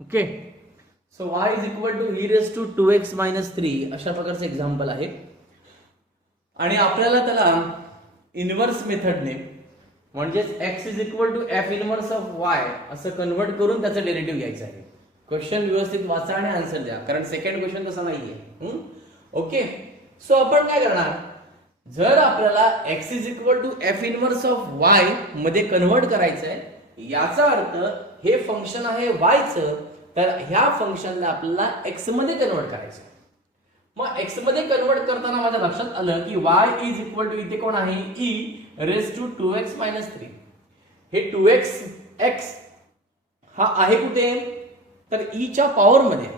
Okay. So y is equal to e raise to 2x minus 3 अशा प्रकारचं example आहे. आणि आपल्याला त्याला इन्व्हर्स मेथडने म्हणजेच x is equal to f inverse of y असं कन्व्हर्ट करून त्याचं डेरिव्हेटिव्ह घ्यायचं आहे. क्वेश्चन व्यवस्थित वाचा आणि आन्सर द्या, कारण सेकंड क्वेश्चन तसा नाहीये. ओके. सो आपण काय करणार, जर आपल्याला x is equal to f inverse of y मध्ये कन्व्हर्ट करायचं आहे, याचा अर्थ हे फंक्शन आहे y चं, तर ह्या फंक्शनला आपल्याला x मध्ये कन्व्हर्ट करायचं. मग x मध्ये कन्व्हर्ट करताना माझ्या लक्षात आलं की y इज इक्वल टू इथे कोण आहे, e raise to 2x minus 3. हे 2x x हा आहे कुठे, तर e च्या पॉवर मध्ये.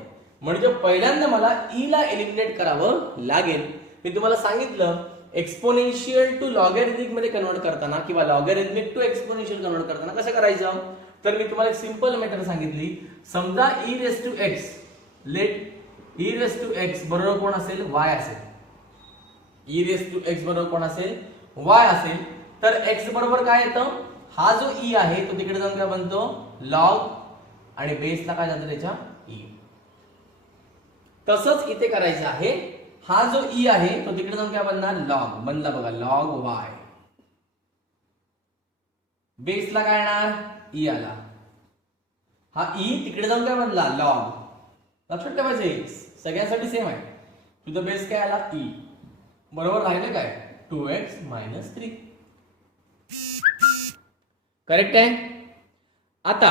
म्हणजे पहिल्यांदा मला e ला एलिमिनेट करावं लागेल. मी तुम्हाला सांगितलं एक्सपोनेन्शियल टू लॉगॅरिथमिक मध्ये कन्वर्ट करताना किंवा लॉगॅरिथमिक टू एक्सपोनेन्शियल कन्वर्ट करताना कसं करायचं, तर मी तुम्हाला एक सिंपल मेथड सांगितली. समजा e raise to x, let e raise to x बरोबर कोण असेल, y असेल. e रेस टू x बरोबर कोण असेल, y असेल. तर x बरोबर काय येतं, हा जो e आहे तो तिकडे जाऊन काय बनतो, लॉग, आणि बेसला काय जातं त्याच्या e. तसंच इथे करायचं आहे. हा जो e आहे तो तिकडे जाऊन काय बनणार, लॉग बनला बघा, लॉग y. बेसला काय येणार, e आला. हा e तिकडे जाऊन काय बनला, लॉग. लक्षात ठेवायचं सगळ्यांसाठी सेम आहे. टू द बेस काय आला, e. बरोबर राहिलं काय, 2x मायनस 3. करेक्ट आहे. आता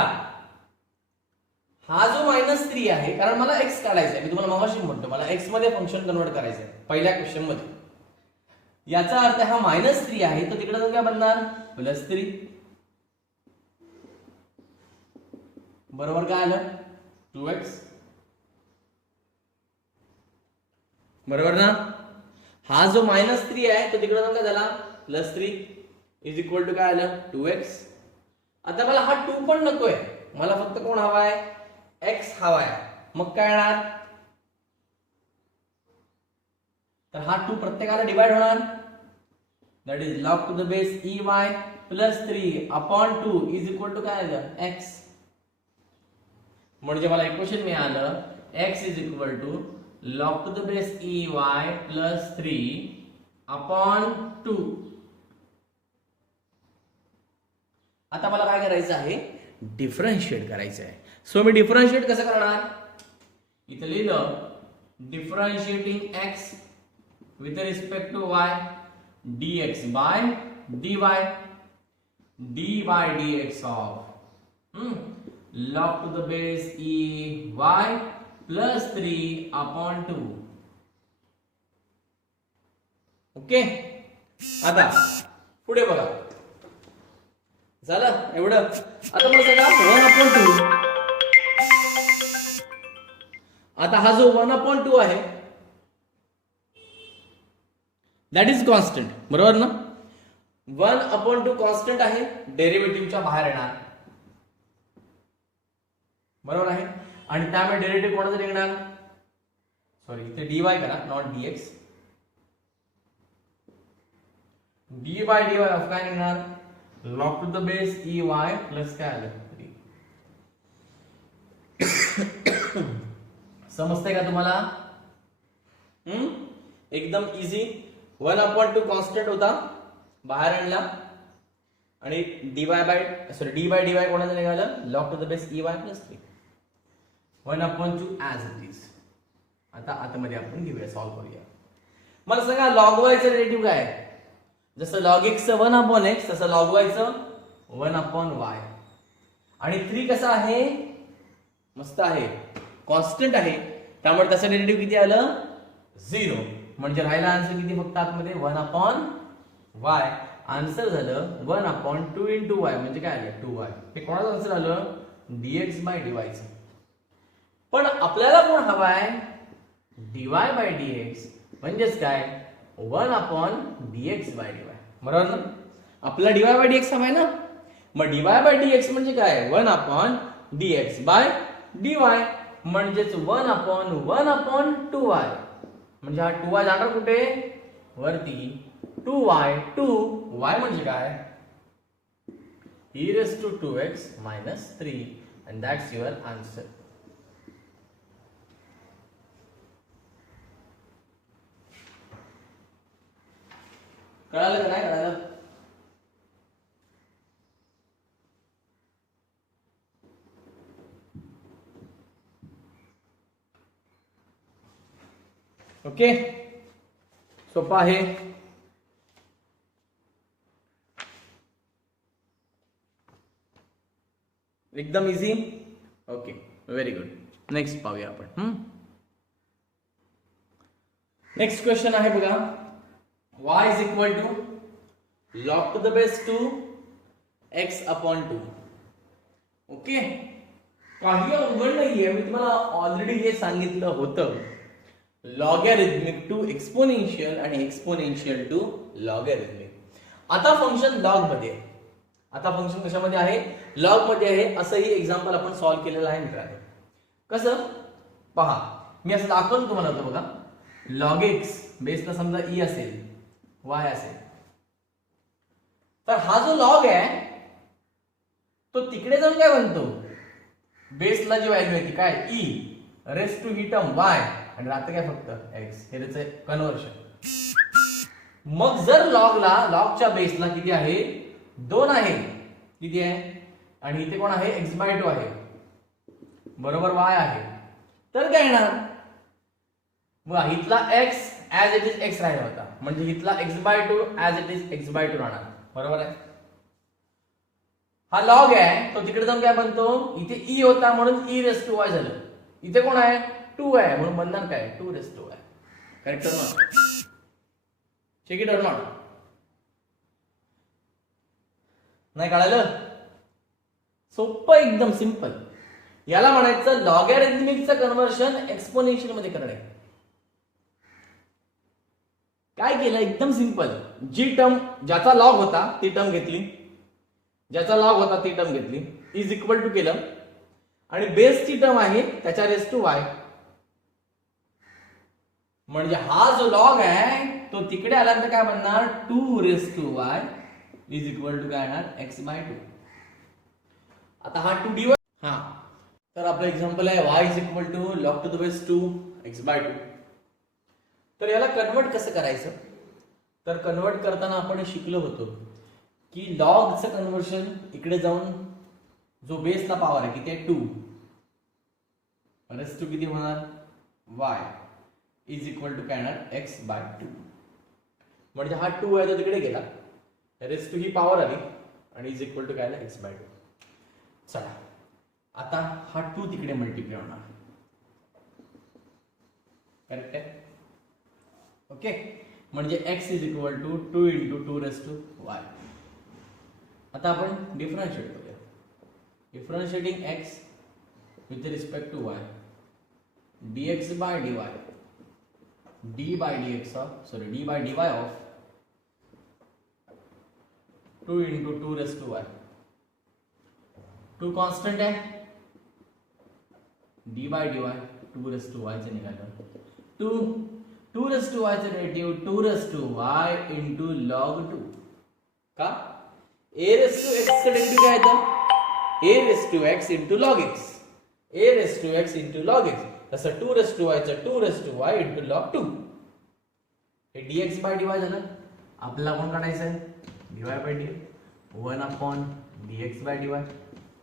हा जो मायनस 3 आहे, कारण मला x काढायचा आहे, मी तुम्हाला मगाशी म्हणतो मला x मध्ये फंक्शन कन्वर्ट करायचं आहे पहिल्या क्वेश्चन मध्ये. याचा अर्थ हा मायनस 3 आहे तो तिकडे जाऊन काय बनणार, प्लस 3. बरोबर काय आलं, 2x. बरोबर ना. हा जो मायनस 3 आहे तो तिकडे जाऊन काय झाला, प्लस 3 इज इक्वल टू काय आलं, 2x. आता मला हा 2 पण नकोय, मला फक्त कोण हवाय, x हवाय. मग काय येणार, तर हा 2 प्रत्येकाला डिवाइड होणार. That is log to the base ey plus 3 upon 2 is equal to काय आलं, x. म्हणजे मला इक्वेशन मिळालं x is equal to log to the base ey plus 3 upon 2. आता मला काय करायचं आहे, डिफरन्शिएट करायचं आहे. सो मी डिफरन्शिएट कसं करणार, इथं लिहिलं differentiating x with respect to y dx by dy, dy dx of log to the base e y plus 3 upon 2. Okay. आता पुढे बघा, झालं एवढं. आता मला सांगा 1/2. आता हा जो 1/2 आहे दॅट इज कॉन्स्टंट. बरोबर ना. 1/2 कॉन्स्टंट आहे, डेरिव्हेटिव्हच्या बाहेर येणार. बरोबर आहे. आणि त्यामुळे डेरिव्हेटिव्ह कोणाचं निघणार, सॉरी इथे dy करा, not dx. dy dy of काय निघणार, log to the base ey plus काय आलं, 3. समजतंय का तुम्हाला, एकदम इझी. 1/2 कॉन्स्टंट होता, बाहेर आणला, आणि dy बाय dy कोणाचं निघालं, log to the base ey plus 3. 1/2 as it is. आता आतमध्ये आपण घेऊया, सॉल्व्ह करूया. मला सांगा लॉग y चं डेरिव्हेटिव्ह काय आहे. जसं लॉग x चं 1/x तसं लॉग y चं 1/y. आणि 3 कसा आहे, मस्त आहे, कॉन्स्टंट आहे, त्यामुळे त्याचं डेरिव्हेटिव्ह किती आलं, 0. म्हणजे राहिला आन्सर किती फक्त आतमध्ये, 1/y. आन्सर झालं 1/2 इंटू y, म्हणजे काय आलं, 2y. हे कोणाचं आन्सर आलं, dx बाय dy चं. पण आपल्याला कोण हवाय, dy बाय dx, म्हणजेच काय 1/dx बाय dy. बरोबर ना. आपल्याला dy बाय dx हवाय ना. मग dy बाय dx म्हणजे काय, 1/dx बाय dy, म्हणजेच 1/2y. म्हणजे हा 2y जाणार कुठे, वरती. 2y 2y म्हणजे काय, e raised to 2x minus 3, and that's your answer. कळालं का नाही कळालं? ओके, सोपं आहे. एकदम easy. Okay, very good. Next पाहूया आपण. नेक्स्ट क्वेश्चन आहे बघा. y is equal to log to the base 2 x upon 2. Okay, काही अवघड नाहीये. मी तुम्हाला ऑलरेडी हे सांगितलं होतं, लॉगॅरिथमिक टू एक्सपोनेन्शियल आणि एक्सपोनेन्शियल टू लॉगॅरिथमिक. आता फंक्शन लॉग मध्ये आहे. आता फंक्शन कशामध्ये आहे? लॉग मध्ये आहे. असंही एक्झाम्पल आपण सॉल्व्ह केलेलं आहे मित्रांनो. कसं पहा, मी असं दाखवून तुम्हाला होतं बघा. लॉग एक्स बेसला समजा ई असेल, वाय असेल, तर हा जो लॉग आहे तो तिकडे जाऊन काय बनतो? बेसला जी व्हॅल्यू आहे ती काय? ई रेस टू ही टर्म वाय आणि राहतं काय फक्त एक्स. हे त्याचं कन्व्हर्शन. मग जर लॉगच्या बेसला किती आहे? 2 आहे. किती आहे? आणि इथे कोण आहे? x/2 आहे बरोबर, y आहे. तर काय येणार? मग इथला x as it is x राहिला होता, म्हणजे इथला x/2 as it is x/2 राहणार. बरोबर आहे. हा लॉग आहे तो तिकडे जाऊन काय बनतो? इथे e होता म्हणून e⁻y झालं. इथे कोण आहे? 2 आहे म्हणून बनणार काय? 2⁻y. Correct or not? Check it or not? नाही कळालं? सोपं, एकदम सिंपल. याला म्हणायचं लॉगॅरिथमिकचं कन्व्हर्शन एक्सपोनेन्शियल मध्ये करणे. काय केलं? एकदम सिंपल. जी टर्म ज्याचा लॉग होता ती टर्म घेतली, ज्याचा लॉग होता ती टर्म घेतली, इज इक्वल टू केलं, आणि बेसची टर्म आहे त्याच्या रेस टू वाय. म्हणजे हा जो लॉग आहे तो तिकडे आल्यानंतर काय बनणार? 2⁻y इज इक्वल टू काय येणार? x/2. आता हा 2dy. हा, तर आपलं एक्झाम्पल आहे y is equal to log to the base 2 x/2. तर याला कन्वर्ट कसं करायचं? तर कन्वर्ट करताना आपण शिकलो होतो की लॉगचं कन्व्हर्शन इकडे जाऊन जो बेसला पॉवर आहे किती आहे? 2 रेस टू किती होणार? y इज इक्वल टू काय येणार? x/2. म्हणजे हा 2 आहे तो तिकडे गेला, रेस टू ही पॉवर आली आणि इज इक्वल टू काय आलं? x/2. चला, आता हा 2 तिकडे मल्टिप्लाय होणार. करेक्ट आहे? ओके, म्हणजे x is equal to 2 × 2⁻y. आता आपण डिफरन्शिएट करूया. Differentiating x with respect to y, dx/dy d/dy of 2 × 2⁻y. 2 constant है, d/dy 2⁻y से निकालना. 2⁻y चा डेरिव्हेटिव्ह 2⁻y into log 2 का? a⁻x चा डेरिव्हेटिव्ह काय येतं? a⁻x into log x. a⁻x into log x. तसं 2⁻y चा 2⁻y into log 2. हे dx/dy झालं. आपल्याला कोण काढायचं आहे? dy/dy 1/dx/dy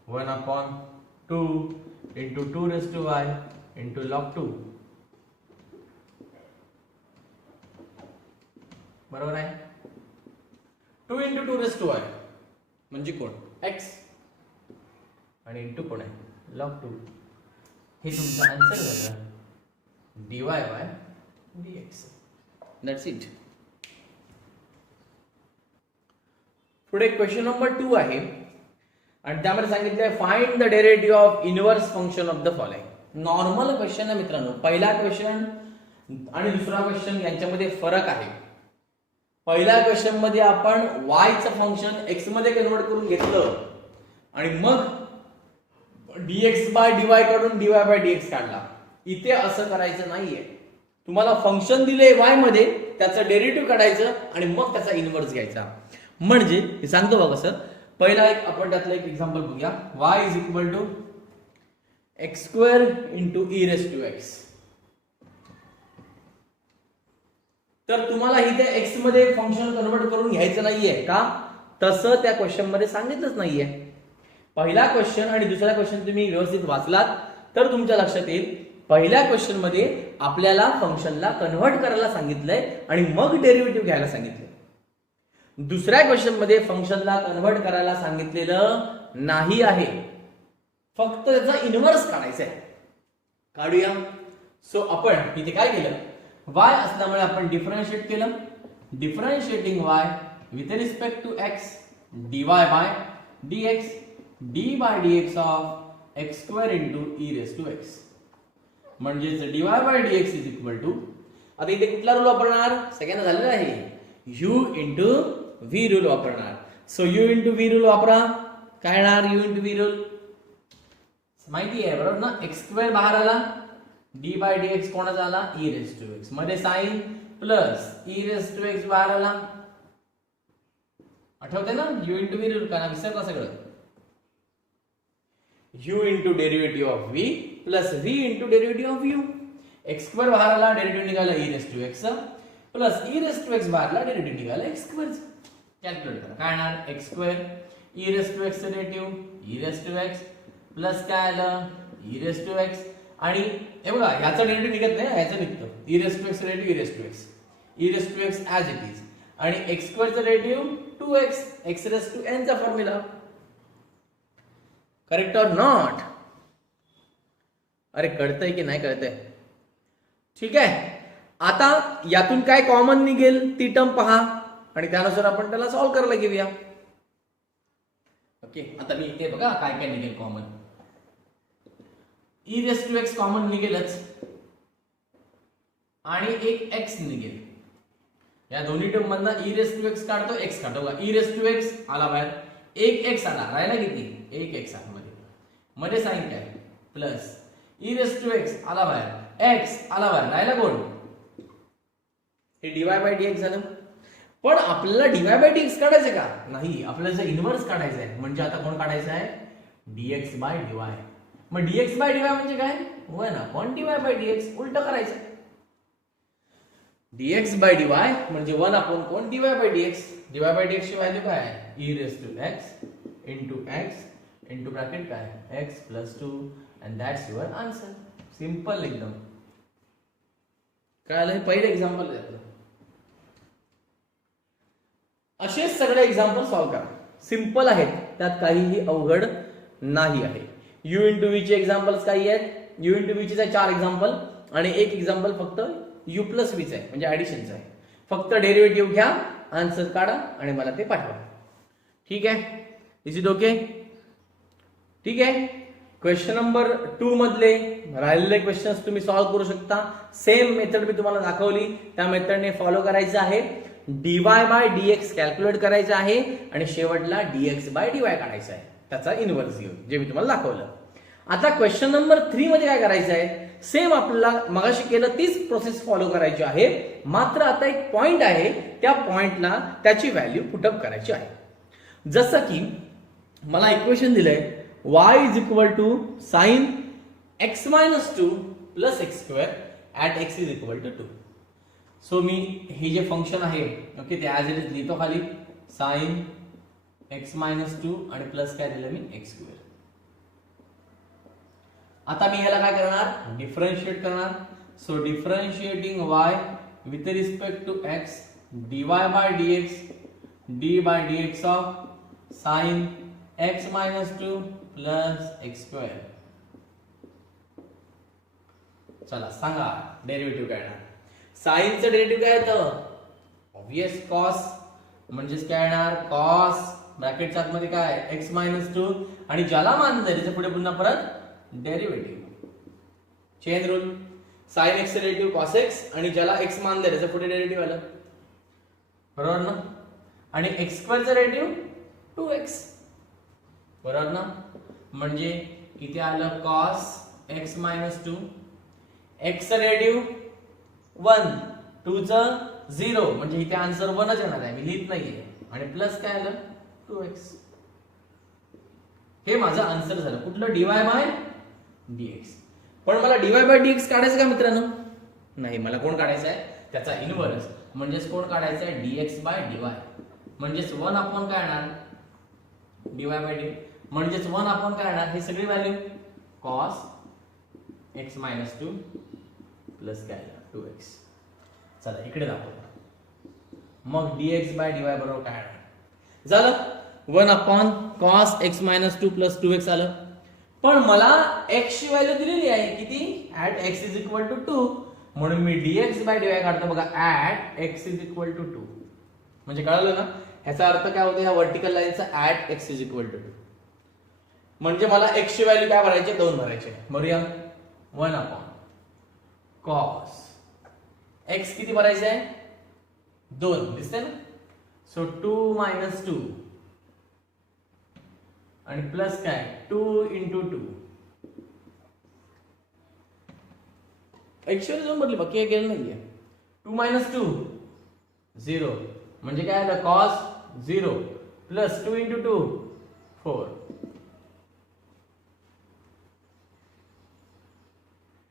1/2 into 2⁻y into log 2. बरोबर आहे? 2 into 2⁻y म्हणजे कोण? x आणि इंटू कोण आहे? log 2. हे तुमचा आन्सर झाला dy/dx. That's it. पुढे क्वेश्चन नंबर 2 आहे आणि त्यामध्ये सांगितलंय find the derivative of inverse function of the following. Normal question आहे मित्रांनो. पहिला क्वेश्चन आणि दुसरा क्वेश्चन यांच्यामध्ये फरक आहे. पहिल्या क्वेश्चन मध्ये आपण y चं फंक्शन x मध्ये कन्वर्ट करून घेतलं आणि मग dx/dy काढून dy/dx काढला. इथे असं करायचं नाहीये. तुम्हाला फंक्शन दिले y मध्ये, त्याचं डेरिव्हेटिव्ह काढायचं आणि मग त्याचा इनव्हर्स घ्यायचा. म्हणजे हे सांगतो बघा सर. पहिला आपण त्यातलं एक एक्झाम्पल बघूया. y is equal to x² into e⁻x. तर तुम्हाला इथे एक्स मध्ये फंक्शन कन्वर्ट करून घ्यायचं नाहीये का, तसं त्या क्वेश्चन मध्ये सांगितलंच नाहीये. पहिला क्वेश्चन आणि दुसरा क्वेश्चन तुम्ही व्यवस्थित वाचलात तर तुमच्या लक्षात येईल. पहिल्या क्वेश्चन मध्ये आपल्याला फंक्शनला कन्वर्ट करायला सांगितलंय आणि मग डेरिव्हेटिव्ह घ्यायला सांगितलंय. दुसऱ्या क्वेश्चन मध्ये फंक्शनला कन्वर्ट करायला सांगितलेलं नाही आहे, फक्त त्याचा इन्व्हर्स काढायचा आहे. काढूया. सो आपण इथे काय केलं, y असल्यामुळे आपण डिफरन्शिएट केलं. Differentiating y with respect to x dy by dx d by dx of x square into e raise to x. म्हणजेच dy by dx is equal to, आता इथे कुठला रूल वापरणार, सेकंड झालेला आहे, u इंटू v रूल वापरणार. So u into v rule वापरा. काय येणार, u इंटू v रूल माहिती आहे बरोबर ना. x स्क्वेअर बाहेर आला, d बाय dx कोणाचा आला, e रेस टू x मध्ये sine plus e raise to x बाहेर आला. आठवते ना, u इंटू v रूल, का विसरला सगळं. u into derivative of v plus v into derivative of u. x square बाहेर आला, डेरिव्हेटिव्ह निघाला e raise to x plus e raise to x बाहेर आला, डेरिव्हेटिव्ह निघाला x स्क्वेअर. कॅल्क्युलेट करा. काय येणार, x square e raise to x derivative e raise to x plus काय आलं e रेस टू x, आणि हे बघा याचा डेरिव्हेटिव्ह निघत नाही, याचा निघतो e raise to x derivative e raise to x, e raise to x as it is, आणि x स्क्वेअर चा derivative 2x x raise to n चा फॉर्म्युला. Correct or not. अरे कळतंय की नाही कळतंय. ठीक आहे. आता यातून काय कॉमन निघेल ती टर्म पहा आणि त्यानुसार आपण त्याला सॉल्व्ह करायला घेऊया. ओके. आता मी इथे बघा काय काय निघेल common. e raise to x common निघेलच आणि एक x निघेल. या दोन्ही टर्म मधनं e रेस टू x काढतो, x काढतो का, e रेस टू x आला बाहेर, एक x आला, राहिला किती, एक x आला मध्ये साइन काय plus e raise to x आला बाहेर, x आला बाहेर, राहिला कोण, हे dy बाय dx झालं. पण आपल्याला dy बाय dx काढायचं का, नाही, आपल्याला इन्व्हर्स काढायचं आहे. म्हणजे आता कोण काढायचं आहे, dx बाय dy. मग dx बाय dy म्हणजे काय, 1 dy बाय dx, उलट करायचं. dx बाय dy म्हणजे 1 अपॉन कोण, dy by dx. dy by dx ची व्हॅल्यू काय आहे, e raise to x into x into bracket काय x plus 2 and that's your answer. Simple एकदम. काय आलं, पहिले एक्झाम्पल आहे. असेच सगळे एक्झाम्पल सॉल्व्ह करा. सिंपल आहेत, त्यात काहीही अवघड नाही आहे. u इंटू v चे एक्झाम्पल्स काही आहेत. u इंटू v चे 4 एक्झाम्पल आणि एक एक्झाम्पल फक्त u प्लस v चे आहे, म्हणजे ऍडिशनचं आहे. फक्त डेरिव्हेटिव्ह घ्या, आन्सर काढा आणि मला ते पाठवा. ठीक आहे, इज इट ओके. ठीक आहे. क्वेश्चन नंबर 2 मधले राहिलेले क्वेश्चन्स तुम्ही सॉल्व्ह करू शकता. सेम मेथड मी तुम्हाला दाखवली, त्या मेथडने फॉलो करायचं आहे. dy बाय dx कॅल्क्युलेट करायचं आहे आणि शेवटला dx बाय dy काढायचा आहे, त्याचा इन्व्हर्स घेऊन, जे मी तुम्हाला दाखवलं. आता क्वेश्चन नंबर 3 मध्ये काय करायचं आहे, सेम आपल्याला मगाशी केलं तीच प्रोसेस फॉलो करायची आहे. मात्र आता एक पॉइंट आहे, त्या पॉइंटला त्याची व्हॅल्यू पुटअप करायची आहे. जसं की मला इक्वेशन दिलंय y is equal to sine x minus 2 plus x square at x is equal to 2. So मी हे जे फंक्शन आहे ओके ते ऍज इट इज लिहितो खाली, साइन x मायनस 2 आणि प्लस काय दिलं मी x स्क्वेअर. आता मी ह्याला काय करणार, डिफरन्शिएट करणार. So differentiating y with respect to x dy by dx d by dx of sine x minus 2 plus x square. चला सांगा डेरिव्हेटिव्ह काय येणार. साइनचं डेरिव्हेटिव्ह काय येतं, ऑब्वियस कॉस, म्हणजेच काय येणार कॉस ब्रॅकेटच्या आतमध्ये काय x मायनस 2 आणि ज्याला मान जाईल त्याच्या पुढे पुन्हा परत derivative. Chain rule, sine x derivative cos x आणि ज्याला x मान जाईल त्याच्या पुढे डेरिव्हेटिव्ह आलं, बरोबर ना. आणि x स्क्वेअरचं डेरिव्हेटिव्ह 2x, बरोबर ना. म्हणजे इथे आलं कॉस x मायनस 2, x चं डेरिव्हेटिव्ह 1, 2 चं 0, म्हणजे इथे आन्सर 1च येणार आहे, मी लिहित नाहीये. आणि प्लस काय आलं 2x. हे माझं आन्सर झालं कुठलं, dy बाय dx. पण मला dy बाय dx काढायचं का मित्रांनो, नाही, मला कोण काढायचं आहे, त्याचा इन्व्हर्स. म्हणजेच कोण काढायचं आहे dx बाय dy, म्हणजेच 1 अपॉन काय येणार dy बाय dy, म्हणजेच 1 अपॉन काय येणार ही सगळी व्हॅल्यू cos x - 2 प्लस काय 2x. चला इकडे दाखवतो. मग dx बाय dy बरोबर काय येणार झालं 1 upon cos x - 2 plus 2x आलं. पण मला x ची व्हॅल्यू दिलेली आहे किती ऍट x = 2, म्हणून मी dx बाय dy काढतो बघा ऍट x = 2. म्हणजे कळलं ना ह्याचा अर्थ काय होतो या व्हर्टिकल लाईनचा ऍट x = 2. म्हणजे मला x ची व्हॅल्यू काय भरायची 2 भरायचे. भरूया 1 अपॉन cos x किती भरायचे आहे 2 दिसते ना. सो 2 - 2 आणि प्लस काय 2 × 2 एक्चुअली जाऊन बदली बाकी काय केलं नाहीये. 2 - 2 0 म्हणजे काय आलं cos 0 प्लस 2 × 2 4.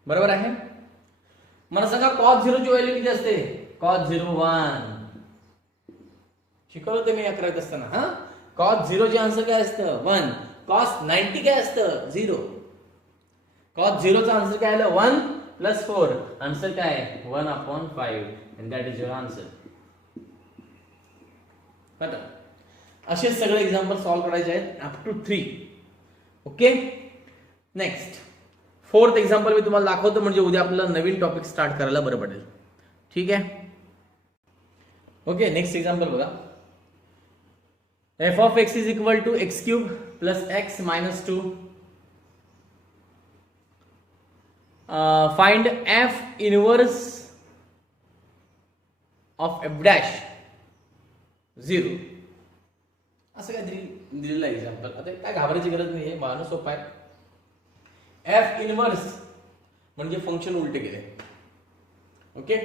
बरोबर आहे. मला सांगा cos 0 ची व्हॅल्यू किती असते cos 0 1. शिकवलं ते मी 11वीत असताना. हा cos 0 चे आन्सर काय असतं 1. cos 90 काय असतं 0. cos 0 चा आन्सर काय आलं 1 प्लस 4. आन्सर काय 1/5 and that is your answer. बघा असे सगळे एक्झाम्पल सॉल्व्ह करायचे आहेत up to 3. Okay next 4th example मी तुम्हाला दाखवतो म्हणजे उद्या आपल्याला नवीन टॉपिक स्टार्ट करायला बरं पडेल. ठीक आहे. ओके नेक्स्ट एक्झाम्पल बघा. f of x is equal to x³ plus x minus 2. Find f inverse of f dash 0. असं काहीतरी दिलेलं एक्झाम्पल. आता काय घाबरायची गरज नाही आहे, मानू सोपं आहे. f इनवर्स म्हणजे फंक्शन उलटे केले. ओके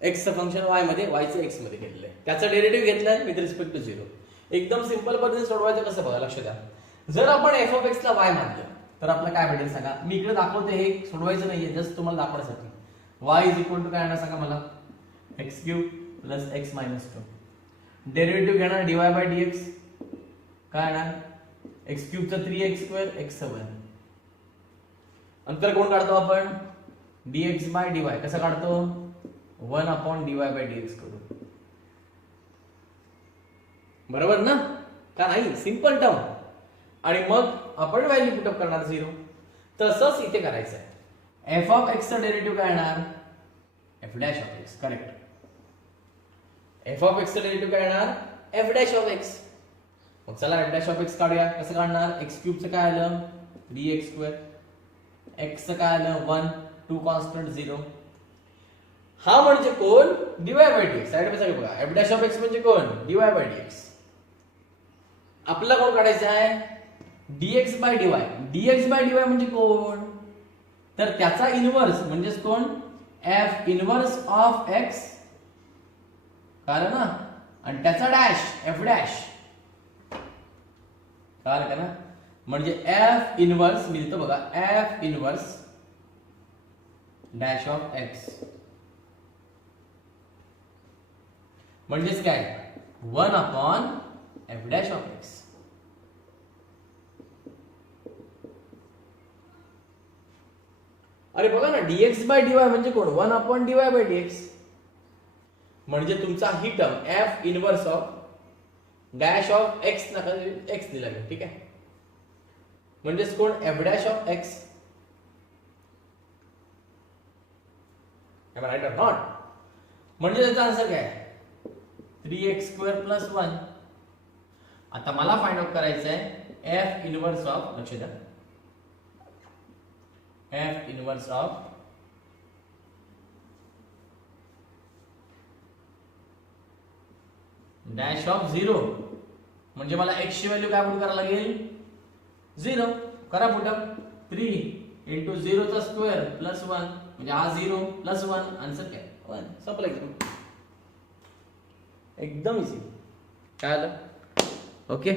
x चं फंक्शन y मध्ये y चं x मध्ये केलेलं आहे. त्याचा डेरिव्हेटिव्ह घेतलाय विथ रिस्पेक्ट टू 0. एकदम सिंपल पद्धतीने सोडवायचं कसं बघा लक्ष द्या. जर आपण f of x ला y मानलं तर आपलं काय भेटेल सांगा. मी इकडे दाखवते हे सोडवायचं नाहीये जस्ट तुम्हाला दाखवण्यासाठी. y = काय येणार सांगा मला x³ प्लस x - 2. डेरिव्हेटिव्ह घेणार dy बाय dx काय येणार x³ चा 3x² x चा 1. अंतर कोण काढतो आपण dx बाय dy कसं काढतो 1/dy बाय dx करू. बरोबर ना का नाही सिंपल टर्म. आणि मग आपण व्हॅल्यू पुटअप करणार 0. तसंच इथे करायचं आहे. f of x चा डेरिव्हेटिव्ह काय येणार f dash of x. Correct. f of x चा डेरिव्हेटिव्ह काय येणार f dash of x. मग चला f dash of x काढूया. कसं काढणार x³ चं काय आलं 3x², x चं काय आलं 1, 2 कॉन्स्टंट 0. हा म्हणजे कोण dy by dx. Side by side बघा f dash of x म्हणजे कोण dy बाय dx. आपल्याला कोण काढायचं आहे dx by dy. dx by dy म्हणजे कोण तर त्याचा इनवर्स म्हणजेच कोण f इनवर्स ऑफ x कळलं ना आणि त्याचा डॅश f डॅश कळलं का ना. म्हणजे f इनवर्स मी लिहितो बघा f inverse dash of x म्हणजेच काय 1/f dash of x. अरे बघा ना dx बाय dy म्हणजे कोण 1/dy बाय dx. म्हणजे तुमचा ही term f inverse of dash of x नका x दिला मी. ठीक आहे म्हणजेच कोण f dash of x. am I right or not. म्हणजे त्याचा आन्सर काय 3x² प्लस 1. आता मला फाइंड आउट करायचं आहे f इनवर्स ऑफ लक्ष द्या f inverse of dash of 0. म्हणजे मला x ची व्हॅल्यू काय पुट करायला लागेल 0. करा पुटअप 3 × 0 चा स्क्वेअर प्लस 1 म्हणजे हा 0 प्लस 1 आन्सर काय 1. संपलं एकदम इझी. काय आलं ओके.